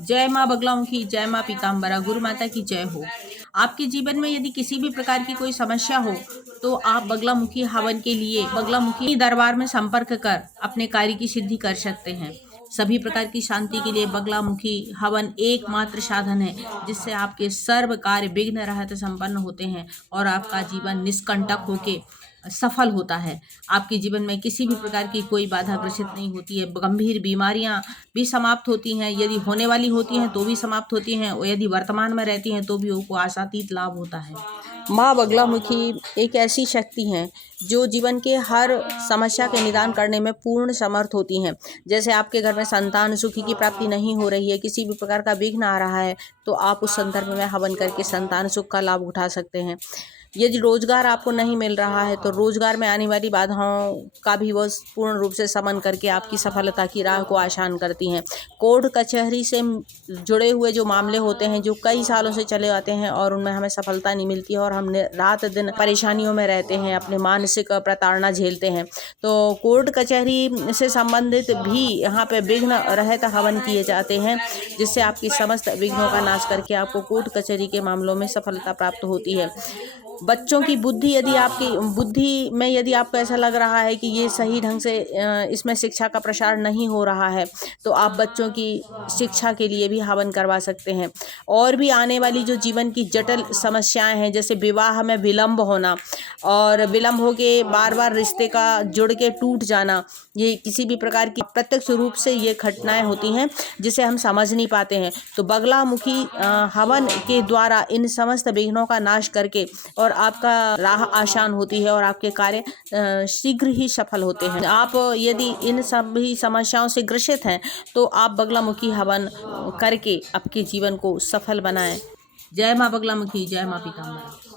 जय माँ बगलामुखी, जय माँ पीताम्बरा, गुरु माता की जय हो। आपके जीवन में यदि किसी भी प्रकार की कोई समस्या हो तो आप बगलामुखी हवन के लिए बगलामुखी दरबार में संपर्क कर अपने कार्य की सिद्धि कर सकते हैं। सभी प्रकार की शांति के लिए बगलामुखी हवन एकमात्र साधन है जिससे आपके सर्व कार्य विघ्न रहत संपन्न होते हैं और आपका जीवन निष्कंटक होके सफल होता है। आपके जीवन में किसी भी प्रकार की कोई बाधा ग्रसित नहीं होती है। गंभीर बीमारियां भी समाप्त होती हैं, यदि होने वाली होती हैं तो भी समाप्त होती हैं और यदि वर्तमान में रहती हैं तो भी उनको आशातीत लाभ होता है। माँ बगलामुखी एक ऐसी शक्ति हैं जो जीवन के हर समस्या के निदान करने में पूर्ण समर्थ होती हैं। जैसे आपके घर में संतान सुखी की प्राप्ति नहीं हो रही है, किसी भी प्रकार का विघ्न आ रहा है, तो आप उस संदर्भ में हवन करके संतान सुख का लाभ उठा सकते हैं। यदि रोजगार आपको नहीं मिल रहा है तो रोजगार में आने वाली बाधाओं का भी वह पूर्ण रूप से समन करके आपकी सफलता की राह को आसान करती हैं। कोर्ट कचहरी से जुड़े हुए जो मामले होते हैं जो कई सालों से चले आते हैं और उनमें हमें सफलता नहीं मिलती है और हम रात दिन परेशानियों में रहते हैं, अपने मानसिक प्रताड़ना झेलते हैं, तो कोर्ट कचहरी से संबंधित भी यहाँ पे विघ्न रहत हवन किए जाते हैं जिससे आपकी समस्त विघ्नों का नाश करके आपको कोर्ट कचहरी के मामलों में सफलता प्राप्त होती है। बच्चों की बुद्धि यदि आपकी बुद्धि में यदि आपको ऐसा लग रहा है कि ये सही ढंग से इसमें शिक्षा का प्रसार नहीं हो रहा है तो आप बच्चों की शिक्षा के लिए भी हवन करवा सकते हैं। और भी आने वाली जो जीवन की जटिल समस्याएं हैं जैसे विवाह में विलंब होना और विलंब हो के बार बार रिश्ते का जुड़ के टूट जाना, ये किसी भी प्रकार की प्रत्यक्ष रूप से ये घटनाएं होती हैं जिसे हम समझ नहीं पाते हैं। तो बगलामुखी हवन के द्वारा इन समस्त विघ्नों का नाश करके और आपका राह आसान होती है और आपके कार्य शीघ्र ही सफल होते हैं। आप यदि इन सभी समस्याओं से ग्रसित हैं तो आप बगलामुखी हवन करके आपके जीवन को सफल बनाएं। जय माँ बगलामुखी, जय माँ पीताम्बरा।